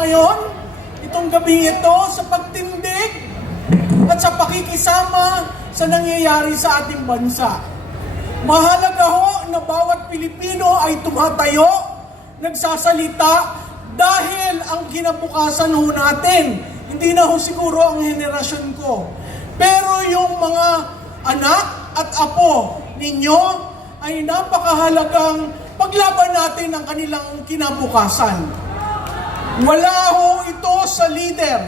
ngayon, itong gabi ito, sa pagtindig at sa pakikisama sa nangyayari sa ating bansa. Mahalaga ho na bawat Pilipino ay tumatayo, nagsasalita, dahil ang kinabukasan ho natin, hindi na ho siguro ang henerasyon ko, pero yung mga anak at apo ninyo ay napakahalagang paglaban natin ang kanilang kinabukasan. Wala ho ito sa leader.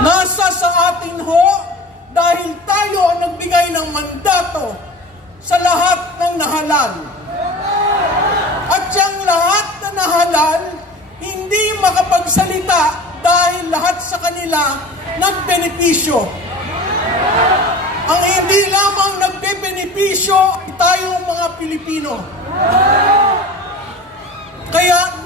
Nasa sa atin ho dahil tayo ang nagbigay ng mandato sa lahat ng nahalal. At yung lahat na nahalal, hindi makapagsalita dahil lahat sa kanila nagbenepisyo. Ang hindi lamang nagbebenepisyo, tayong mga Pilipino. Kaya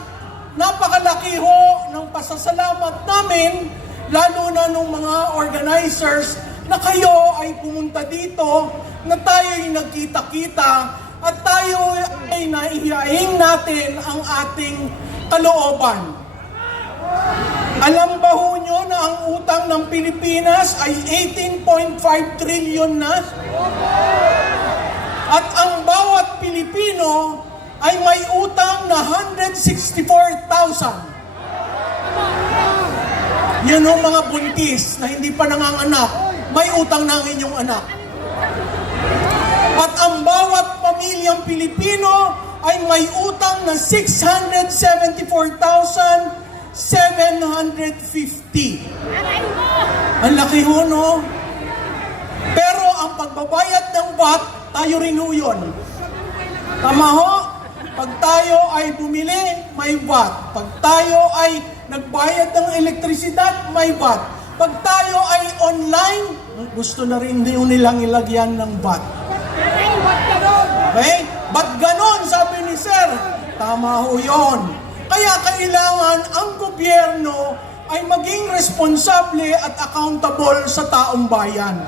napakalaki ho ng pasasalamat namin, lalo na ng mga organizers, na kayo ay pumunta dito, na tayo'y nagkita-kita, at tayo ay naihiyain natin ang ating kalooban. Alam ba ho nyo na ang utang ng Pilipinas ay 18.5 trillion na? At ang bawat Pilipino ay may utang na 164,000. Yun ang mga buntis na hindi pa nanganganak, may utang na ang inyong anak. At ang bawat pamilyang Pilipino ay may utang na 674,750. Ang laki ho, no? Pero ang pagbabayad ng VAT, tayo rin ho yun. Tama ho? Pag tayo ay bumili, may VAT. Pag tayo ay nagbayad ng elektrisidad, may VAT. Pag tayo ay online, gusto na rin nilang ilagyan ng VAT. Okay? Ba't ganon, sabi ni Sir? Tama ho yun. Kaya kailangan ang gobyerno ay maging responsable at accountable sa taong bayan.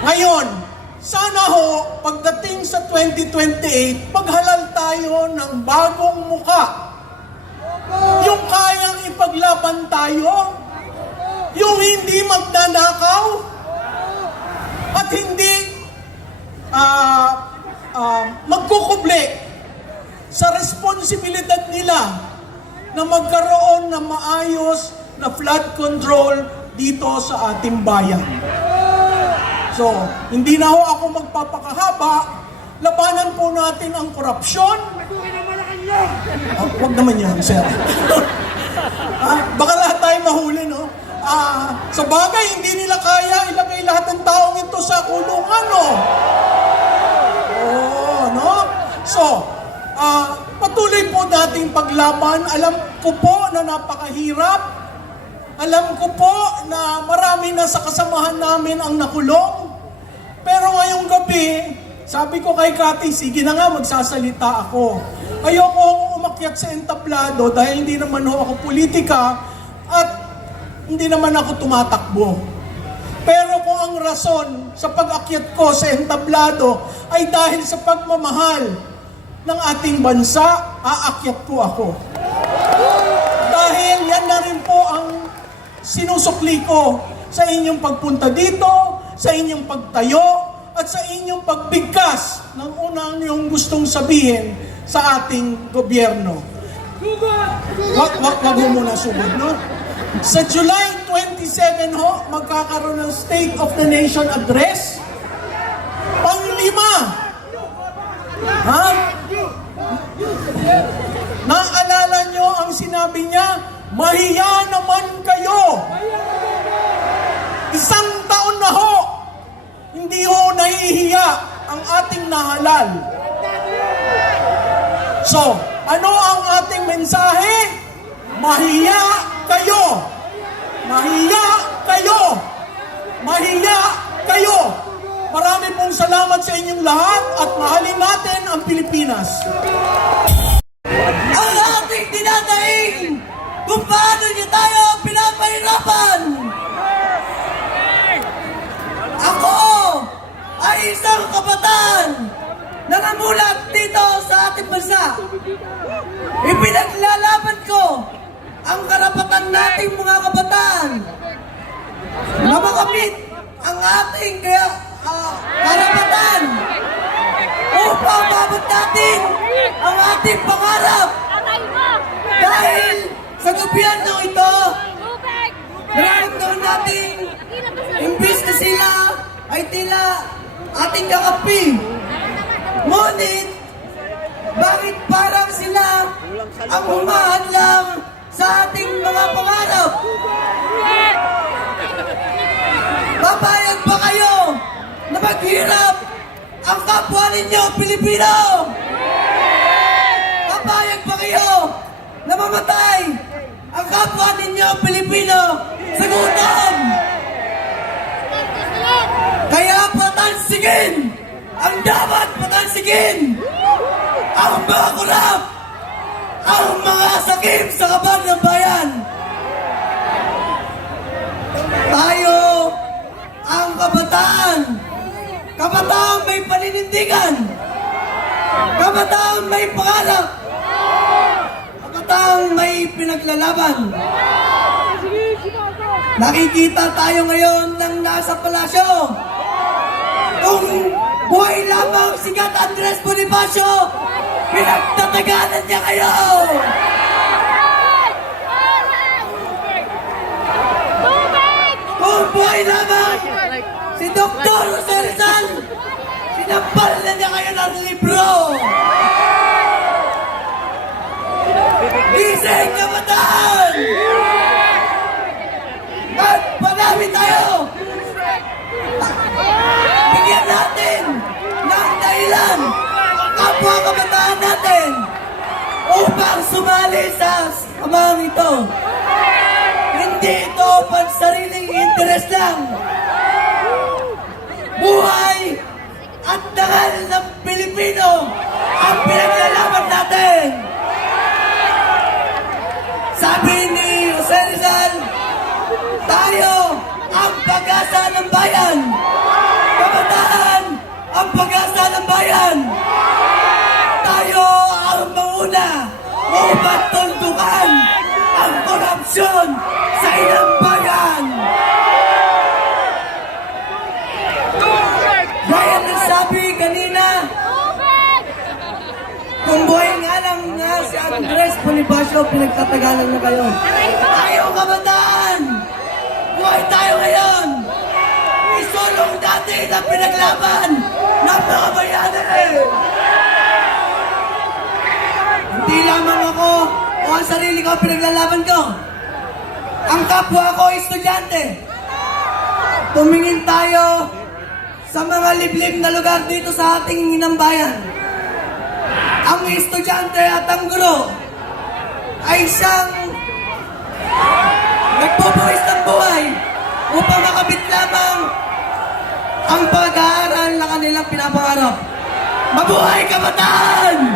Ngayon, sana ho, pagdating sa 2028, maghalal tayo ng bagong muka. Yung kayang ipaglaban tayo, yung hindi magnanakaw, at hindi magkukubli sa responsibilidad nila na magkaroon ng maayos na flood control dito sa ating bayan. So, hindi na ho ako magpapakahaba, labanan po natin ang korupsyon. Wag naman yan, sir. Baka lahat tayo mahuli, no? Sa bagay, hindi nila kaya ilagay lahat ng taong ito sa kulungan, no? Oo, no? So, patuloy po nating paglaban. Alam ko po na napakahirap. Alam ko po na marami na sa kasamahan namin ang nakulong. Pero ngayong gabi, sabi ko kay Cathy, sige na nga, magsasalita ako. Ayokong umakyat sa entablado dahil hindi naman ho ako politika at hindi naman ako tumatakbo. Pero kung ang rason sa pag-akyat ko sa entablado ay dahil sa pagmamahal ng ating bansa, aakyat po ako. Dahil yan na rin po ang sinusukli ko sa inyong pagpunta dito, sa inyong pagtayo, at sa inyong pagbigkas ng unang yung gustong sabihin sa ating gobyerno. Wag mo muna sugod, no? Sa July 27 ho, magkakaroon ng State of the Nation Address. Pang-5. Ha? Naalala nyo ang sinabi niya, mahiya naman kayo. 1 taon na ho, hindi ho nahihiya ang ating nahalal. So, ano ang ating mensahe? Mahiya kayo. Mahiya kayo. Mahiya kayo. Marami pong salamat sa inyong lahat at mahalin natin ang Pilipinas. Ang ating dinadaing kung paano niyo tayo pinapahirapan. Ako ay isang kabataan na namulat dito sa ating bansa. Ipinaglalaban ko ang karapatan nating mga kabataan na makamit ang ating karapatan upang mabot natin ang ating pangarap. Dahil sa gobyerno ito, nararamdaman natin imbis na sila ay tila ating kakampi. Ngunit, bakit parang sila ang humahadlang sa ating mga pangarap? Papayag ba kayo na maghirap ang kapwa ninyo Pilipino? Papayag ba kayo na mamatay ang kapwa ninyo Pilipino sa gutom? Kaya patansigin ang dapat patansigin ang mga kurap, ang mga sakip sa kaban ng bayan. Tayo ang kabataan, kabataan may paninindigan, kabataan may pangarap, kabataan may pinaglalaban. Nakikita tayo ngayon ng nasa palasyo. Kung buhay lamang si Gat Andres Bonifacio, pinagtatagalan niya kayo! Kung buhay lamang si Dr. Jose Rizal, sinampal na niya kayo ng libro! Gising kabataan! Magpanami tayo! Bigyan natin ng dahilan ang kapwa kabataan natin upang sumali sa samahan ito. Hindi ito pansariling interes lang. Buhay at dangal ng Pilipino ang pinaglalaban natin. Sabi ni Jose Rizal, tayo ang pag-asa ng bayan. Kabataan ang pag-asa ng bayan. Tayo ang mauna upang tuntukan ang korupsyon sa ilang bayan. Gaya ng sabi kanina, kung buhay nga lang nga si Andres Bonifacio, pinagtatagalan na kayo. Tayo kabataan! Buhay tayo ngayon! Isulong natin ang pinaglaban ng mga bayanan! Hindi lamang ako o ang sarili ko ang pinaglalaban ko. Ang kapwa ko estudyante. Tumingin tayo sa mga liblib na lugar dito sa ating inambayan. Ang estudyante at ang guro ay siyang nagpupuwis ng buhay upang makabit lamang ang pag-aaral na kanilang pinapangarap. Mabuhay kabataan!